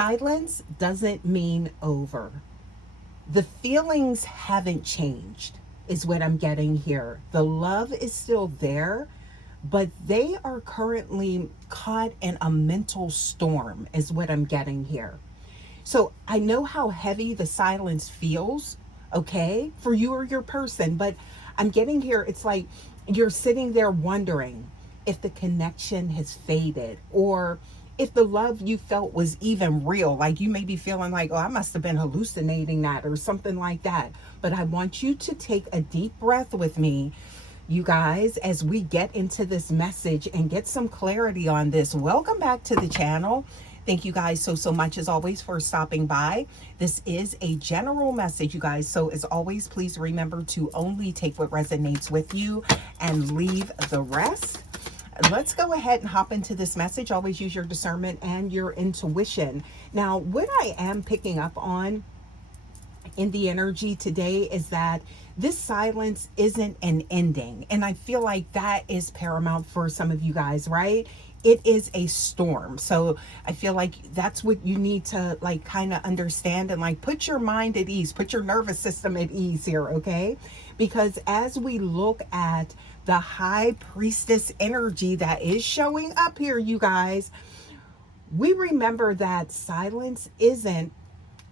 Silence doesn't mean over. The feelings haven't changed, is what I'm getting here. The love is still there, but they are currently caught in a mental storm, is what I'm getting here. So I know how heavy the silence feels, okay, for you or your person, but I'm getting here, it's like you're sitting there wondering if the connection has faded or if the love you felt was even real. Like you may be feeling like, oh, I must have been hallucinating that or something like that. But I want you to take a deep breath with me, you guys, as we get into this message and get some clarity on this. Welcome back to the channel. Thank you guys so much as always for stopping by. This is a general message, you guys. So as always, please remember to only take what resonates with you and leave the rest. Let's go ahead and hop into this message. Always use your discernment and your intuition. Now, what I am picking up on in the energy today is that this silence isn't an ending. And I feel like that is paramount for some of you guys, right? It is a storm. So I feel like that's what you need to like kind of understand and like put your mind at ease, put your nervous system at ease here, okay? Because as we look at the high priestess energy that is showing up here, you guys, we remember that silence isn't,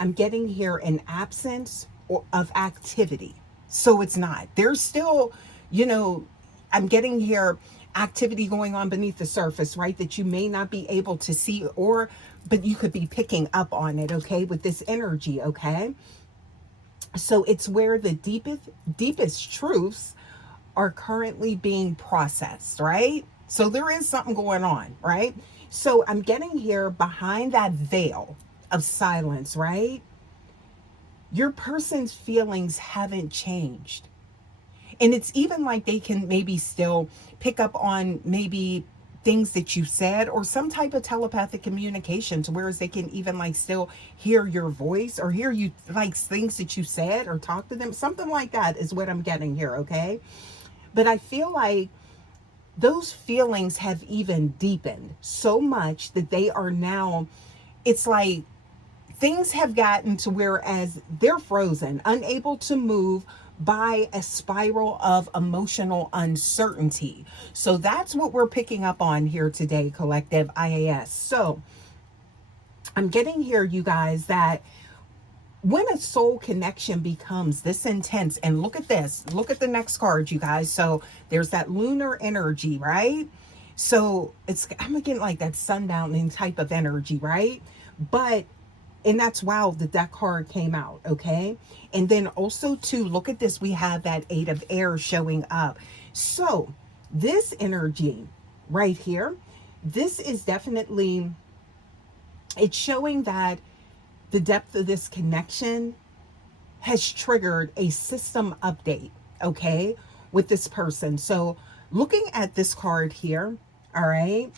I'm getting here, an absence of activity. So it's not. There's still, I'm getting here activity going on beneath the surface, right? That you may not be able to see but you could be picking up on it, okay? With this energy, okay? So it's where the deepest truths are currently being processed, right? So there is something going on, right? So I'm getting here behind that veil of silence, right? Your person's feelings haven't changed. And it's even like they can maybe still pick up on maybe things that you said or some type of telepathic communication to whereas they can even like still hear your voice or hear you like things that you said or talk to them. Something like that is what I'm getting here, okay? But I feel like those feelings have even deepened so much that they are now, it's like things have gotten to whereas they're frozen, unable to move by a spiral of emotional uncertainty. So that's what we're picking up on here today, Collective IAS. So I'm getting here, you guys, that when a soul connection becomes this intense, and look at this, look at the next card, you guys. So there's that lunar energy, right? So I'm getting like that sundowning type of energy, right? And that's wow that card came out, okay? And then also to look at this, we have that 8 of air showing up. So this energy right here, this is definitely, it's showing that the depth of this connection has triggered a system update, okay, with this person. So looking at this card here, all right,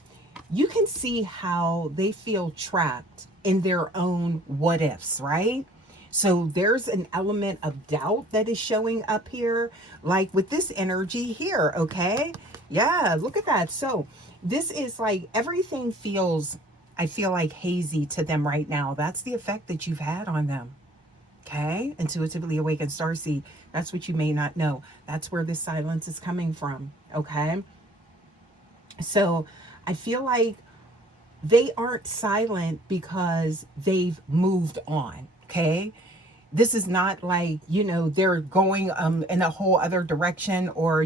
you can see how they feel trapped in their own what ifs, right? So there's an element of doubt that is showing up here, like with this energy here, okay? Yeah, look at that. So this is like everything feels, I feel like hazy to them right now. That's the effect that you've had on them. Okay, intuitively awakened starseed. That's what you may not know. That's where this silence is coming from. Okay, so I feel like they aren't silent because they've moved on. Okay, this is not like, they're going in a whole other direction, or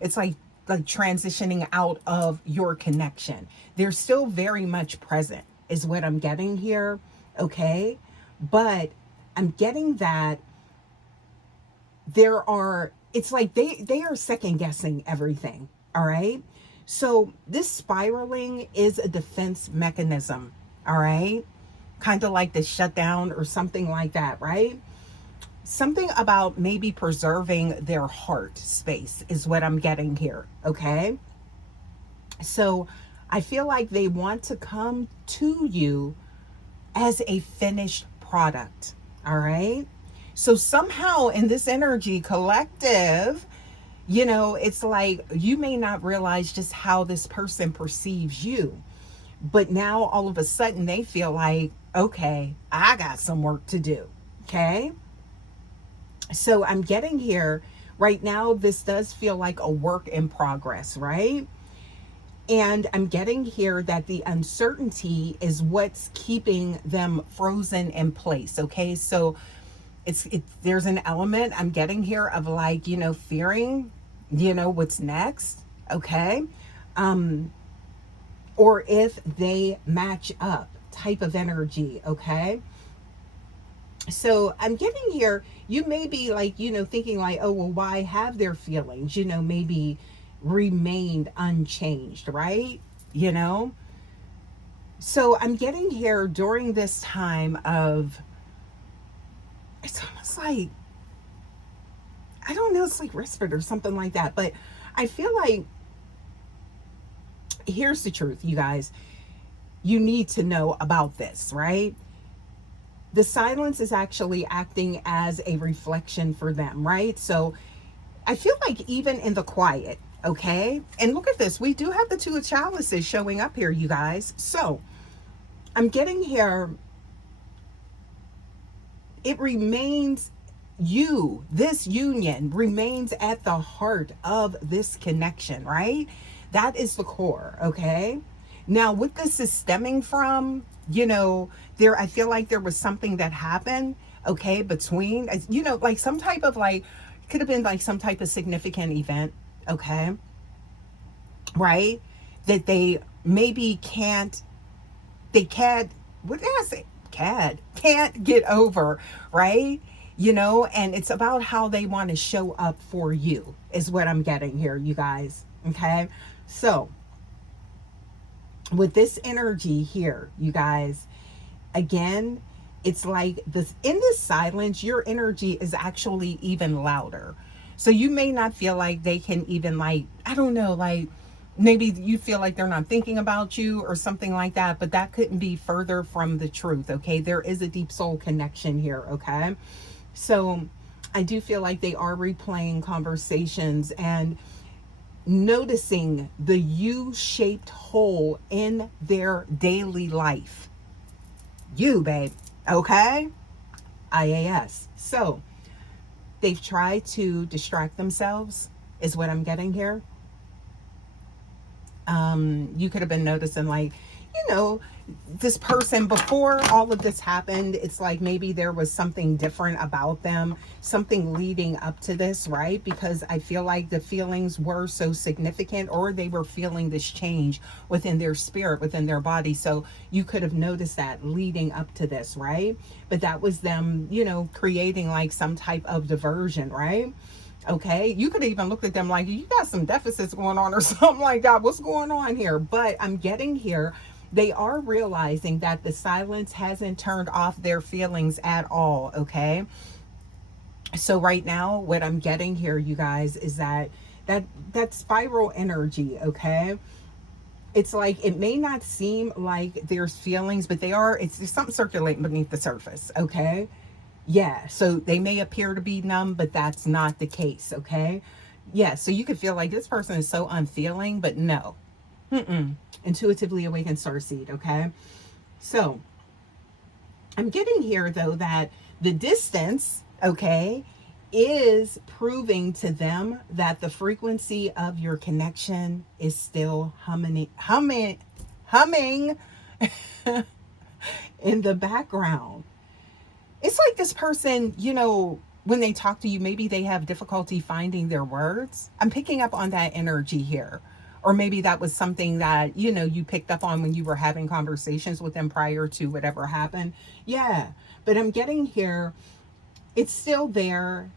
it's like transitioning out of your connection. They're still very much present is what I'm getting here. Okay, but I'm getting that it's like they are second guessing everything. All right, so this spiraling is a defense mechanism. All right, kind of like the shutdown or something like that, right? Something about maybe preserving their heart space is what I'm getting here, okay? So I feel like they want to come to you as a finished product, all right? So somehow in this energy, Collective, it's like you may not realize just how this person perceives you. But now all of a sudden they feel like, okay, I got some work to do. Okay. So I'm getting here right now. This does feel like a work in progress, right? And I'm getting here that the uncertainty is what's keeping them frozen in place. Okay. So there's an element I'm getting here of like, fearing, what's next. Okay. Um, or if they match up type of energy. Okay. So I'm getting here, you may be like, thinking like, oh, well, why have their feelings, maybe remained unchanged, right? You know? So I'm getting here during this time of, it's almost like, I don't know, it's like respite or something like that. But I feel like, here's the truth, you guys. You need to know about this, right? The silence is actually acting as a reflection for them, right? So I feel like even in the quiet, okay? And look at this. We do have the two of chalices showing up here, you guys. So I'm getting here. It remains this union remains at the heart of this connection, right? That is the core, okay? Now, what this is stemming from, I feel like there was something that happened, okay, between, like some type of like, could have been like some type of significant event, okay, right? That they maybe what did I say? Can't get over, right? And it's about how they want to show up for you, is what I'm getting here, you guys. Okay. So, with this energy here, you guys, again, it's like this in this silence, your energy is actually even louder. So you may not feel like they can even, like, I don't know, like maybe you feel like they're not thinking about you or something like that, but that couldn't be further from the truth. Okay. There is a deep soul connection here. Okay. So I do feel like they are replaying conversations and noticing the U-shaped hole in their daily life. You, babe. Okay? IAS. So they've tried to distract themselves, is what I'm getting here. You could have been noticing, like, this person before all of this happened, it's like maybe there was something different about them, something leading up to this, right? Because I feel like the feelings were so significant, or they were feeling this change within their spirit, within their body. So you could have noticed that leading up to this, right? But that was them, creating like some type of diversion, right? Okay, you could even look at them like, you got some deficits going on or something like that. What's going on here? But I'm getting here, they are realizing that the silence hasn't turned off their feelings at all. Okay, so right now what I'm getting here, you guys, is that spiral energy. Okay, it's like, it may not seem like there's feelings, but there's something circulating beneath the surface. Okay, yeah, so they may appear to be numb, but that's not the case. Okay, yeah, so you could feel like this person is so unfeeling, but no. Intuitively awakened starseed. Okay, so I'm getting here though that the distance, okay, is proving to them that the frequency of your connection is still humming in the background. It's like this person, when they talk to you, maybe they have difficulty finding their words. I'm picking up on that energy here. Or maybe that was something that, you picked up on when you were having conversations with them prior to whatever happened. Yeah. But I'm getting here, it's still there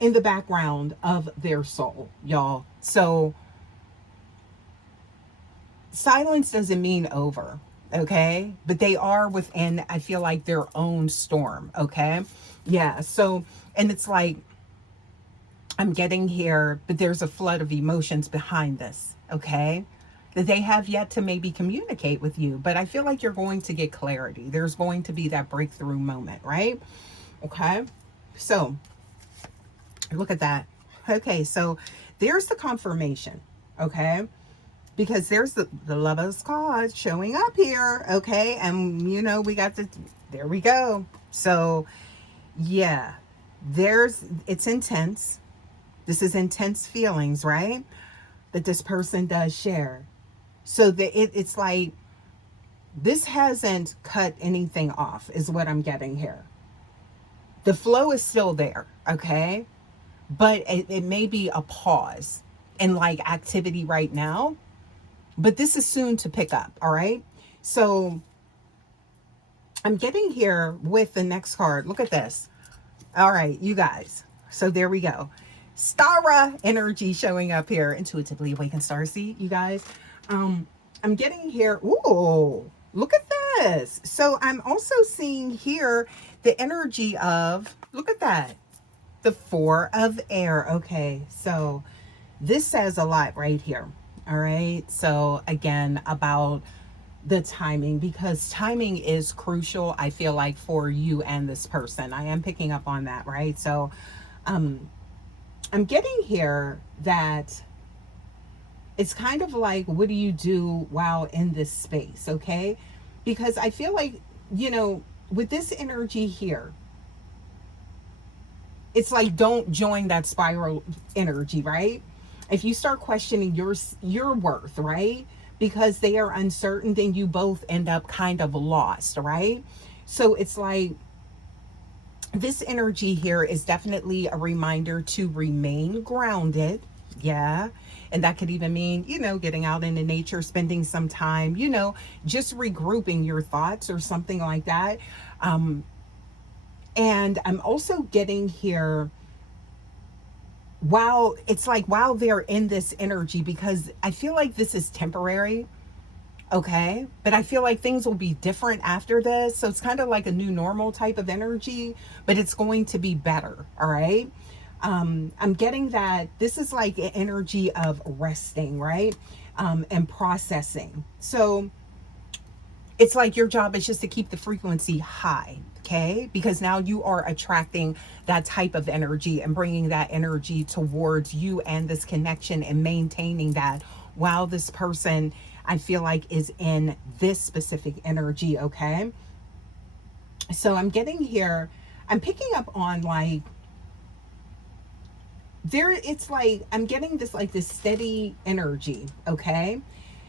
in the background of their soul, y'all. So silence doesn't mean over. Okay, but they are within, I feel like, their own storm. Okay, yeah. So, and it's like, I'm getting here, but there's a flood of emotions behind this. Okay, that they have yet to maybe communicate with you, but I feel like you're going to get clarity. There's going to be that breakthrough moment, right? Okay, so look at that. Okay, so there's the confirmation. Okay, because there's the Lover's card showing up here, okay? And we got there we go. So yeah, it's intense. This is intense feelings, right? That this person does share. So it's like this hasn't cut anything off, is what I'm getting here. The flow is still there, okay? But it may be a pause in like activity right now, but this is soon to pick up, all right? So I'm getting here with the next card. Look at this. All right, you guys. So there we go. Stara energy showing up here. Intuitively awakened starseed, you guys. I'm getting here. Ooh, look at this. So I'm also seeing here the energy of, look at that, the Four of Air. Okay, so this says a lot right here. All right, so again, about the timing, because timing is crucial, I feel like, for you and this person. I am picking up on that, right? So I'm getting here that it's kind of like, what do you do while in this space, okay? Because I feel like, with this energy here, it's like, don't join that spiral energy, right? If you start questioning your worth, right? Because they are uncertain, then you both end up kind of lost, right? So it's like, this energy here is definitely a reminder to remain grounded. Yeah. And that could even mean, getting out into nature, spending some time, just regrouping your thoughts or something like that. And I'm also getting here, while they're in this energy, because I feel like this is temporary. Okay, but I feel like things will be different after this. So it's kind of like a new normal type of energy, but it's going to be better. All right. I'm getting that this is like an energy of resting, right? And processing. So it's like your job is just to keep the frequency high. Okay, because now you are attracting that type of energy and bringing that energy towards you and this connection and maintaining that while this person, I feel like, is in this specific energy. Okay, so I'm getting here, I'm picking up on like it's like I'm getting this steady energy. Okay,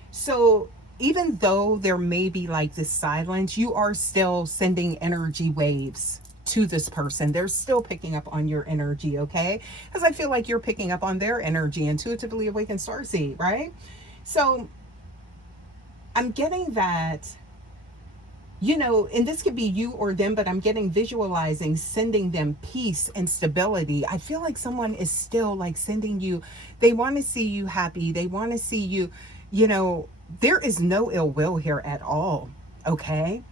so even though there may be like this silence, you are still sending energy waves to this person. They're still picking up on your energy, okay? Because I feel like you're picking up on their energy. Intuitively awakened starseed, right? So I'm getting that, and this could be you or them, but I'm getting visualizing sending them peace and stability. I feel like someone is still like sending you, they want to see you happy. They want to see you, there is no ill will here at all, okay?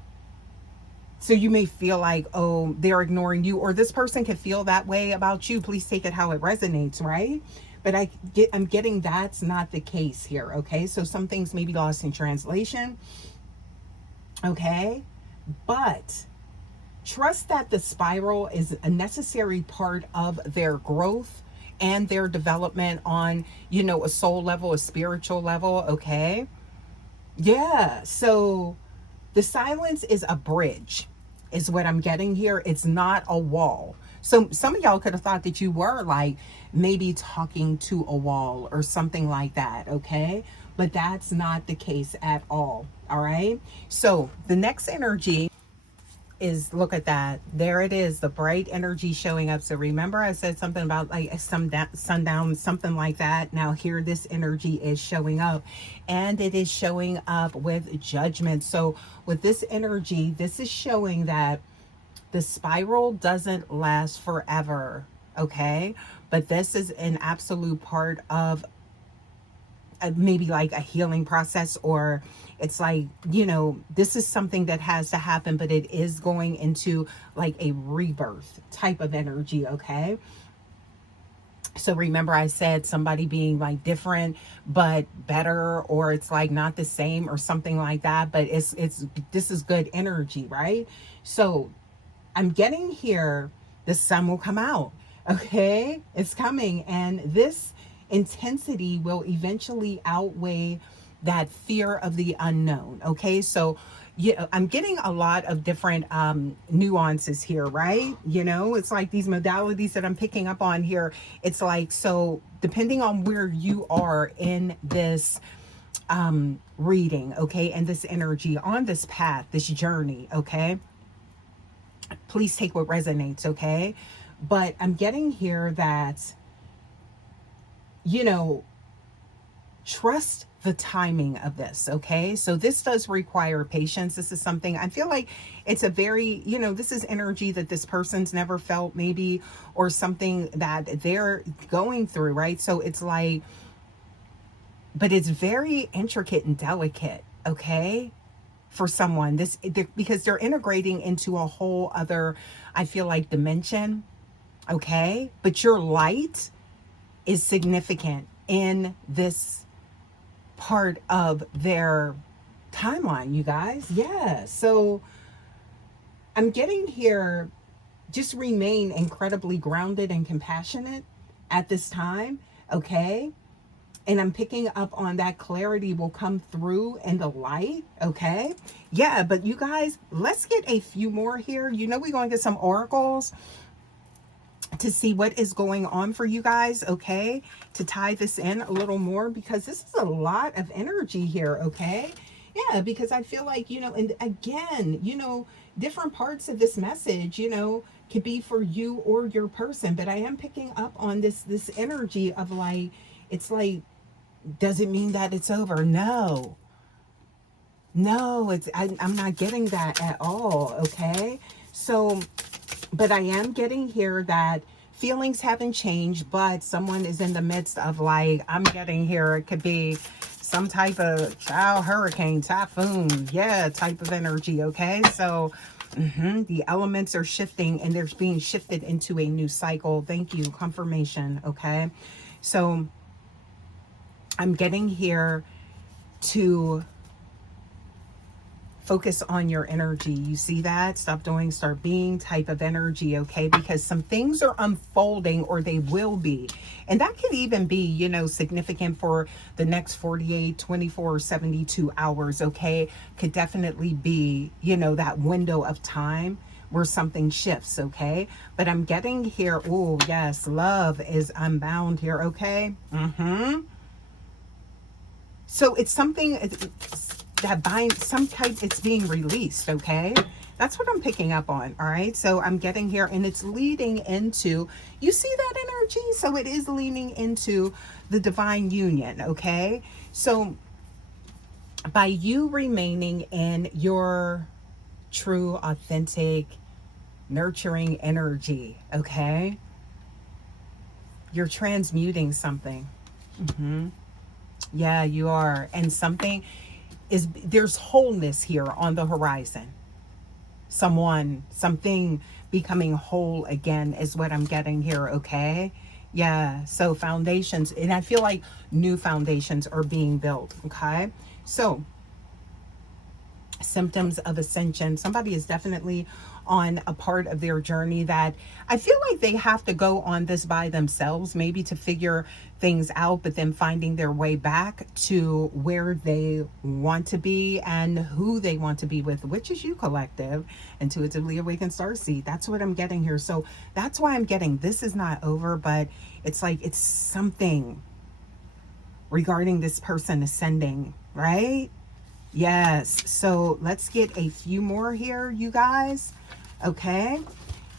So you may feel like, oh, they're ignoring you, or this person can feel that way about you. Please take it how it resonates, right? But I'm getting that's not the case here, okay? So some things may be lost in translation, okay? But trust that the spiral is a necessary part of their growth and their development on, a soul level, a spiritual level, okay? Yeah, so the silence is a bridge, is what I'm getting here. It's not a wall. So some of y'all could have thought that you were like maybe talking to a wall or something like that, okay? But that's not the case at all, all right? So the next energy is, look at that, there it is, the bright energy showing up. So remember I said something about like sundown, something like that. Now here this energy is showing up, and it is showing up with judgment. So with this energy, this is showing that the spiral doesn't last forever, okay? But this is an absolute part of maybe like a healing process, or it's like, this is something that has to happen, but it is going into like a rebirth type of energy, okay? So remember I said somebody being like different but better, or it's like not the same or something like that, but this is good energy, right? So I'm getting here, the sun will come out, okay? It's coming, and this intensity will eventually outweigh that fear of the unknown. Okay, so yeah, I'm getting a lot of different nuances here, right? You know, it's like these modalities that I'm picking up on here. It's like, so depending on where you are in this reading, okay, and this energy on this path, this journey, okay, please take what resonates, okay? But I'm getting here that, you know, trust the timing of this, okay? So this does require patience. This is something I feel like it's a very, you know, this is energy that this person's never felt, maybe, or something that they're going through, right? So it's like, but it's very intricate and delicate, okay? For someone, because they're integrating into a whole other, I feel like, dimension, okay? But your light is significant in this part of their timeline, you guys. Yeah. So I'm getting here, just remain incredibly grounded and compassionate at this time, okay? And I'm picking up on that clarity will come through in the light, okay? Yeah, but you guys, let's get a few more here. You know, we're going to get some oracles to see what is going on for you guys, okay? To tie this in a little more, because this is a lot of energy here, okay? Yeah, because I feel like, you know, and again, you know, different parts of this message, you know, could be for you or your person, but I am picking up on this energy of like, it's like, does it mean that it's over? No. No, I'm not getting that at all, okay? So, but I am getting here that feelings haven't changed, but someone is in the midst of, like, I'm getting here, it could be some type of child hurricane, typhoon, yeah, type of energy, okay? So the elements are shifting and they're being shifted into a new cycle. Thank you, confirmation, okay? So I'm getting here to focus on your energy. You see that? Stop doing, start being type of energy, okay? Because some things are unfolding, or they will be. And that could even be, you know, significant for the next 48, 24, or 72 hours, okay? Could definitely be, you know, that window of time where something shifts, okay? But I'm getting here, oh, yes, love is unbound here, okay? So it's something that binds, some type, it's being released, okay? That's what I'm picking up on, all right? So I'm getting here, and it's leading into, you see that energy? So it is leaning into the divine union, okay? So by you remaining in your true, authentic, nurturing energy, okay? You're transmuting something. Yeah, you are. And something is, there's wholeness here on the horizon. Something becoming whole again is what I'm getting here, okay? Yeah, so foundations, and I feel like new foundations are being built, okay? So symptoms of ascension. Somebody is definitely on a part of their journey that I feel like they have to go on this by themselves, maybe to figure things out, but then finding their way back to where they want to be and who they want to be with, which is you, collective, intuitively awakened starseed. That's what I'm getting here. So that's why I'm getting, this is not over, but it's like, it's something regarding this person ascending, right? Yes. So let's get a few more here, you guys. Okay.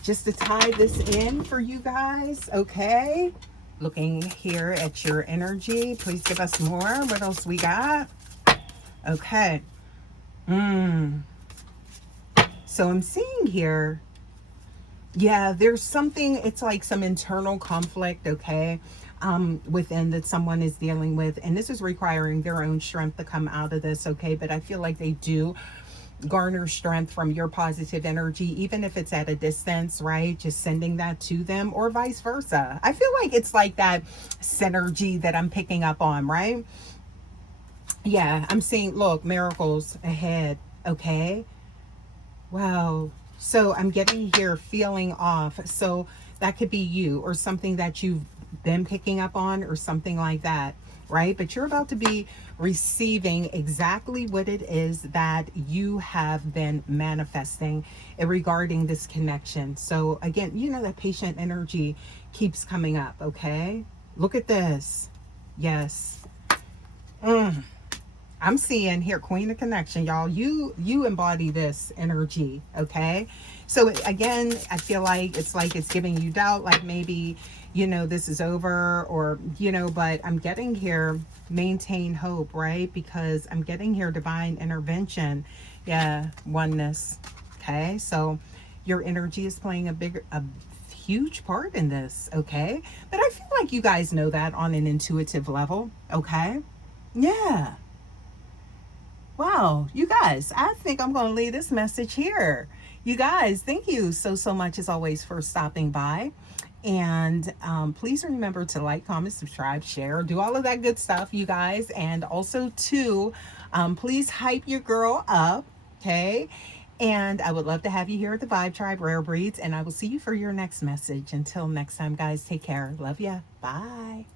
Just to tie this in for you guys. Okay. Looking here at your energy. Please give us more. What else we got? Okay. So I'm seeing here, yeah, there's something, it's like some internal conflict, okay, within that someone is dealing with, and this is requiring their own strength to come out of this, okay? But I feel like they do garner strength from your positive energy, even if it's at a distance, right? Just sending that to them, or vice versa. I feel like it's like that synergy that I'm picking up on, right? Yeah, I'm seeing, look, miracles ahead, okay? Wow. So I'm getting here feeling off. So that could be you, or something that you've been picking up on, or something like that, right? But you're about to be receiving exactly what it is that you have been manifesting regarding this connection. So again, you know that patient energy keeps coming up, okay? Look at this. Yes. I'm seeing here Queen of Connection, y'all. You embody this energy, okay? So again, I feel like it's giving you doubt, like maybe, you know, this is over, or, you know, but I'm getting here maintain hope, right? Because I'm getting here divine intervention. Yeah, oneness. Okay? So your energy is playing a huge part in this, okay? But I feel like you guys know that on an intuitive level, okay? Yeah. Wow, you guys, I think I'm going to leave this message here. You guys, thank you so much as always for stopping by. And please remember to like, comment, subscribe, share, do all of that good stuff, you guys. And also, too, please hype your girl up, okay? And I would love to have you here at the Vibe Tribe Rare Breeds. And I will see you for your next message. Until next time, guys, take care. Love ya. Bye.